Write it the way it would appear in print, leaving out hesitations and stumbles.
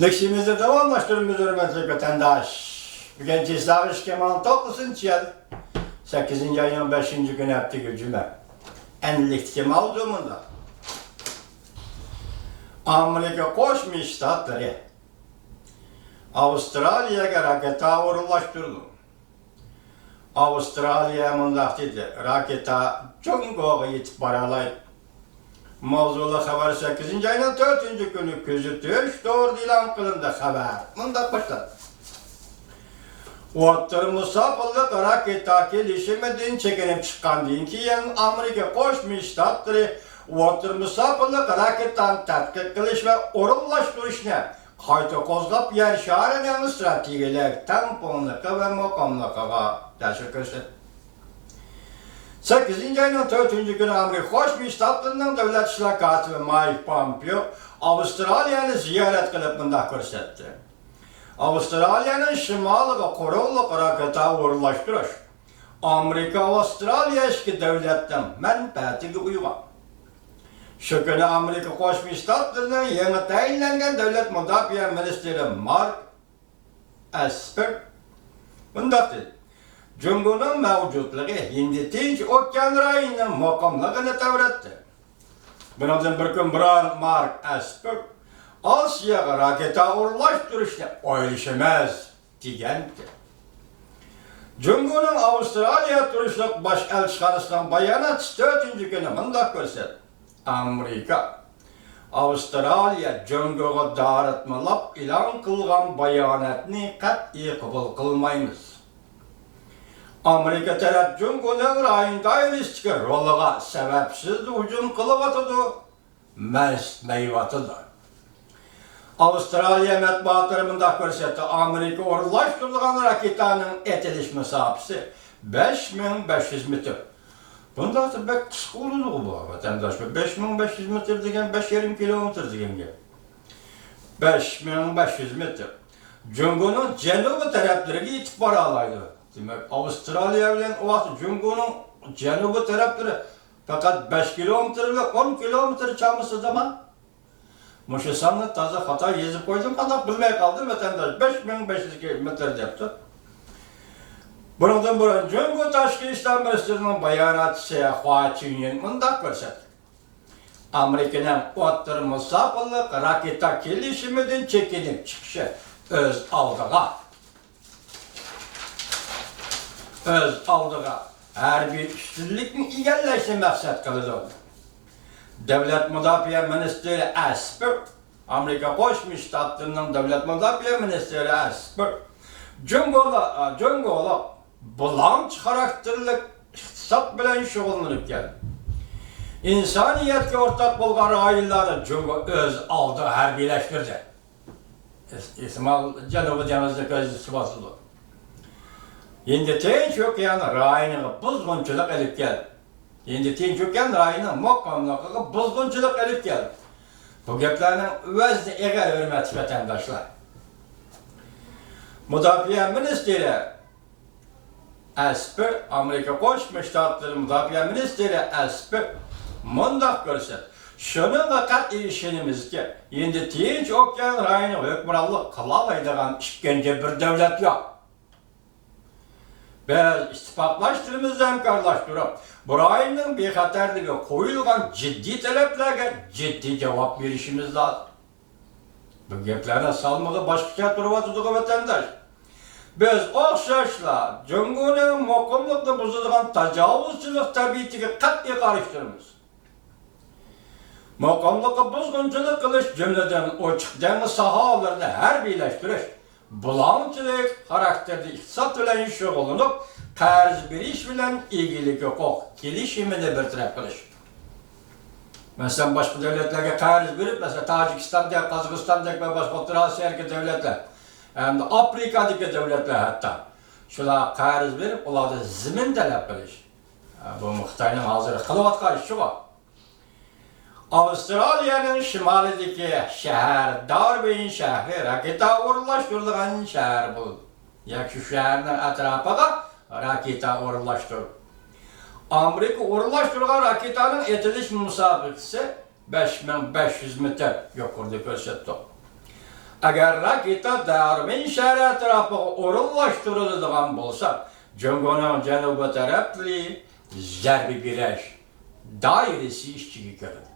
Leksimizi devamlaştırıyoruz hürmetli vatandaş. Bugün Cizdağı Kemal Toplusun çiğel. 8. ayın 5. günü hafta cüme. Enlikteki mavzumunda. Amerika Koşmuş Ştatları Avustralya'ya raketa uğurlaştırdı. Avustralya mındak dedi. Raketa Congo'ya yetip baralaydı. Mavzulu haber 8. ayının 4. günü közütüş doğru ilan kılındı haber. Mındak başladı. Uatlarımız sapıldı raketa gelişimeden çekinip çıkan deyin ki yani Amerika Koşmuş Ştatları uatlarımız sapıldı raketten tetkik kılış ve orunlaştırış ne? Kayta kozgap yer şaharının stratejiler tamponlıkı ve makamlıkıga teşekkür ederim. 8. ayının 4. günü Amerika Koşmuş Ştatlarının devlet işlakatı ve Mike Pompeo Avustralya'nı ziyaret kılıp mındak görsetti. Avustralya'nın şimalı ve koruluk raketa uğurlaştırış. Amerika Avustralya eski devletten menfaati uygan. Şu günü Amerika Koşmuş Ştatlarının yeni tayinlengen devlet müdafiye ministeri Mark Esper bundak dedi. Cumhur'un mevcutluğu Hindi Tinç Okyan rayının makamlığını devretti. Bunun bir gün Mark Esper Asya'ya raketa uğurlaştırışla oylaşamaz diyendi. Cumhur'un Avustralya turuşluk baş elçihanısından bayanat 4. günü mındak görset. Amerika, Avustralya Cumhur'a davetmalap ilan kılgan bayanatını kat'i kabul kılmayımız. Amerika taraf Cumhur'un rayında ilişki roluğa sebepsiz hücum kılıvatıdı, meyvatıdır. Avustralya matbuatlarında görsetti Amerika uğurlaştırılan raketanın etiliş mesafesi 5500 metre. Bunda da pek kısa oldu bu vatandaş. 5500 metre degen 5,5 kilometre degen. 5500 metre. Cumhur'un cenubu taraflarına itip baralaydı. Demek Avustralya ile o vakit Cumhur'un cenubu tarafları fakat 5 kilometre ve 10 kilometre çamısı zaman Muşu sanlı taze hata yazıp koydum kadar bilmeye kaldım vatandaş 5500 metre yaptı. Bundan buraya Cumhur Taşkı İslam Ministeri'nin bayanatı seyahatçının mındak görsettik. Amerika'nın uatlarımız sapılık raketa gelişiminin çekinip çıkışı öz aldığa her bir üstünlükün ilerleşi maksat kıldı. Devlet Müdafiye Ministeri Esper, Amerika Koşmuş Ştatlarının Devlet Müdafiye Ministeri Esper, Cumhur'la bulanç karakterli iktisat bilen şoğullanıp geldi. İnsaniyetke ortak bulgan ayılları Cumhur öz aldı herbileştirdi. İsmail Cenubu Denizli gözü sıvasıdı. Şimdi Tinç Okyanı rayını buzgunçuluk edip geldi. Şimdi Tinç Okyanı rayını makamlıkı buzgunçuluk edip geldi. Bu geplerinin özde eğer hürmet vatandaşlar. Müdafiye Ministeri Esper, Amerika Koşmuş Ştatları Müdafiye Ministeri Esper mındak görset. Şunun vakat işinimiz ki, şimdi Tinç Okyan rayını hükmürallık kılamaydıgan işkence bir devlet yok. Biz istifaklaştırımızdan karlaştırıp, bu rayının bir haterliğe koyulgan ciddi taleplerine ciddi cevap verişimiz lazım. Bu geplerine salmağı başka durvatıdığı vatandaş. Biz okşaşla Cumhur'un mukamlıkla bozulgan tecavüzçülük tabiatine kat'i karıştırırız. Mukamlıkla bozgunculuk kılış cümleden uçuk deniz sahalarını her birleştiriş. Bulançılık karakterde iktisat ile iş olunup, karz bir iş bilen ilgili hukuk gelişimini bir taraf kılış. Mesela başka devletlerge karz verip, mesela Tacikistan'da, Kazakıstan'da ve başka Asya'daki devletler, hem de Afrika'daki devletler hatta, şuna karz verip, onlarda zimin talep kılış. Bu Xitayning hazır kılıvatkan işi var. Avustralya'nın şimalideki şehir, Darwin şehri, raketa uğurlaştırılan şehir bu. Yani şu şehrin etrafına raketa uğurlaştırdı. Amerika uğurlaştırılan raketanın etiliş müsabakası 5500 metre yukarıda görsetti. Agar raketa Darwin şehri tarafı orunlaştırıldıgan bolsa, Congo'nun janubi tarafli zerbi güreş dairesi işçiyi görür.